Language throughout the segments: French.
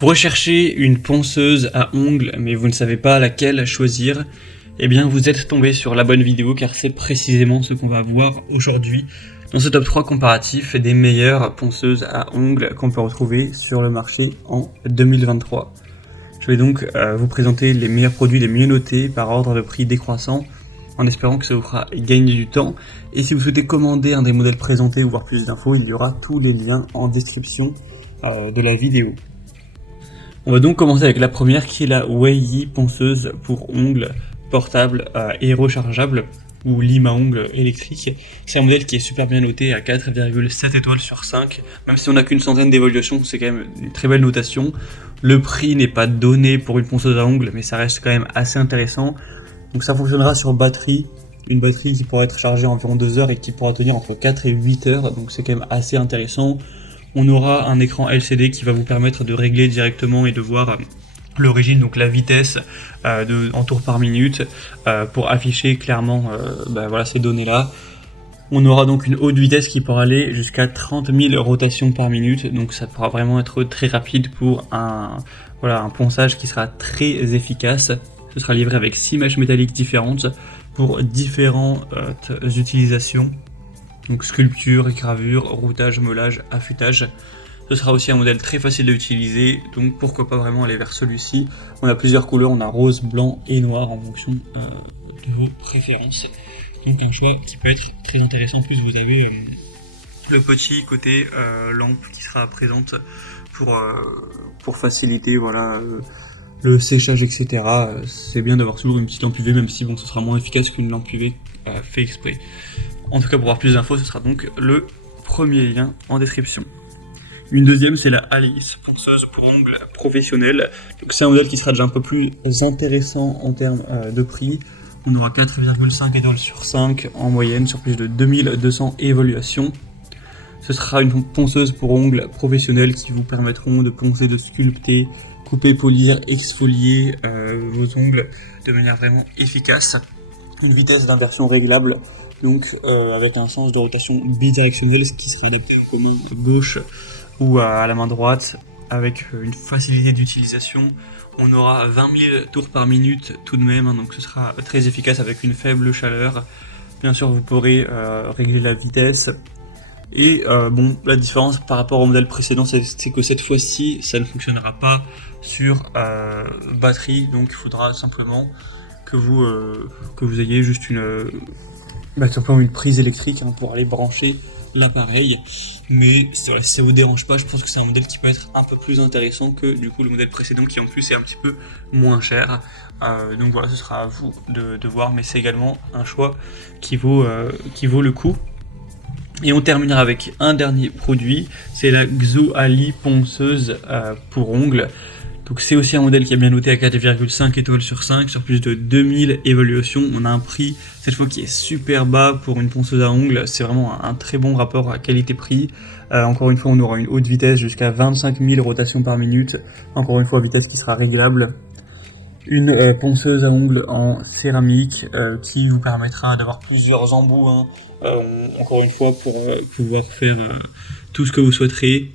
Vous recherchez une ponceuse à ongles, mais vous ne savez pas laquelle choisir, eh bien vous êtes tombé sur la bonne vidéo car c'est précisément ce qu'on va voir aujourd'hui dans ce top 3 comparatif des meilleures ponceuses à ongles qu'on peut retrouver sur le marché en 2023. Je vais donc vous présenter les meilleurs produits les mieux notés par ordre de prix décroissant, en espérant que ça vous fera gagner du temps. Et si vous souhaitez commander un des modèles présentés ou voir plus d'infos, il y aura tous les liens en description de la vidéo. On va donc commencer avec la première qui est la Weiyi ponceuse pour ongles portable et rechargeable ou lime à ongles électrique. C'est un modèle qui est super bien noté à 4,7 étoiles sur 5. Même si on n'a qu'une centaine d'évaluations, c'est quand même une très belle notation. Le prix n'est pas donné pour une ponceuse à ongles, mais ça reste quand même assez intéressant. Donc ça fonctionnera sur batterie, une batterie qui pourra être chargée environ 2 heures et qui pourra tenir entre 4 et 8 heures, donc c'est quand même assez intéressant. On aura un écran LCD qui va vous permettre de régler directement et de voir l'origine, donc la vitesse en tours par minute, pour afficher clairement voilà, ces données-là. On aura donc une haute vitesse qui pourra aller jusqu'à 30 000 rotations par minute, donc ça pourra vraiment être très rapide pour un ponçage qui sera très efficace. Ce sera livré avec 6 mèches métalliques différentes pour différentes utilisations. Donc sculpture, gravure, routage, meulage, affûtage. Ce sera aussi un modèle très facile à utiliser, donc pourquoi pas vraiment aller vers celui-ci. On a plusieurs couleurs, on a rose, blanc et noir en fonction de vos préférences. Donc un choix qui peut être très intéressant. En plus vous avez le petit côté lampe qui sera présente pour faciliter le séchage, etc. C'est bien d'avoir toujours une petite lampe UV, même si bon, ce sera moins efficace qu'une lampe UV fait exprès. En tout cas, pour avoir plus d'infos, ce sera donc le premier lien en description. Une deuxième, c'est la Alice ponceuse pour ongles professionnelle. Donc c'est un modèle qui sera déjà un peu plus intéressant en termes de prix. On aura 4,5 étoiles sur 5 en moyenne sur plus de 2200 évaluations. Ce sera une ponceuse pour ongles professionnelle qui vous permettront de poncer, de sculpter, couper, polir, exfolier vos ongles de manière vraiment efficace. Une vitesse d'inversion réglable, donc avec un sens de rotation bidirectionnel, ce qui sera adapté aux mains gauche ou à la main droite, avec une facilité d'utilisation. On aura 20 000 tours par minute tout de même, donc ce sera très efficace avec une faible chaleur. Bien sûr, vous pourrez régler la vitesse. Et la différence par rapport au modèle précédent, c'est que cette fois-ci, ça ne fonctionnera pas sur batterie, donc il faudra simplement que vous ayez juste simplement une prise électrique pour aller brancher l'appareil. Mais si ça vous dérange pas, je pense que c'est un modèle qui peut être un peu plus intéressant que du coup le modèle précédent qui en plus est un petit peu moins cher. Donc voilà, ce sera à vous de voir, mais c'est également un choix qui vaut le coup. Et on terminera avec un dernier produit, c'est la Xoali ponceuse pour ongles. Donc c'est aussi un modèle qui est bien noté à 4,5 étoiles sur 5 sur plus de 2000 évaluations. On a un prix cette fois qui est super bas pour une ponceuse à ongles. C'est vraiment un très bon rapport à qualité-prix. Encore une fois, on aura une haute vitesse jusqu'à 25 000 rotations par minute. Encore une fois, vitesse qui sera réglable. Une ponceuse à ongles en céramique qui vous permettra d'avoir plusieurs embouts. Encore une fois, pour pouvoir faire tout ce que vous souhaiterez.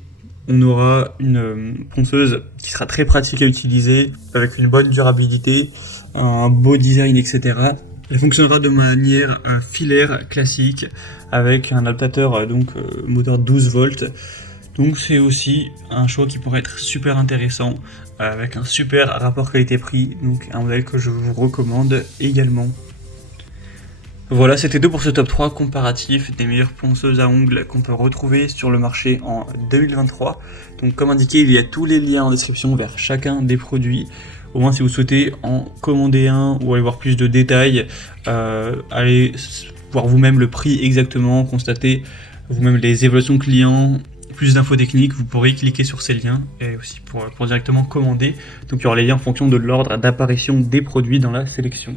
On aura une ponceuse qui sera très pratique à utiliser, avec une bonne durabilité, un beau design, etc. Elle fonctionnera de manière filaire classique, avec un adaptateur moteur 12 volts. Donc c'est aussi un choix qui pourrait être super intéressant, avec un super rapport qualité-prix, donc un modèle que je vous recommande également. Voilà, c'était tout pour ce top 3 comparatif des meilleures ponceuses à ongles qu'on peut retrouver sur le marché en 2023. Donc comme indiqué, il y a tous les liens en description vers chacun des produits. Au moins si vous souhaitez en commander un ou aller voir plus de détails, allez voir vous-même le prix exactement, constater vous-même les évaluations clients, plus d'infos techniques, vous pourrez cliquer sur ces liens et aussi pour directement commander. Donc il y aura les liens en fonction de l'ordre d'apparition des produits dans la sélection.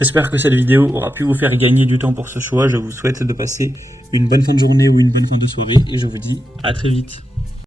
J'espère que cette vidéo aura pu vous faire gagner du temps pour ce choix. Je vous souhaite de passer une bonne fin de journée ou une bonne fin de soirée et je vous dis à très vite.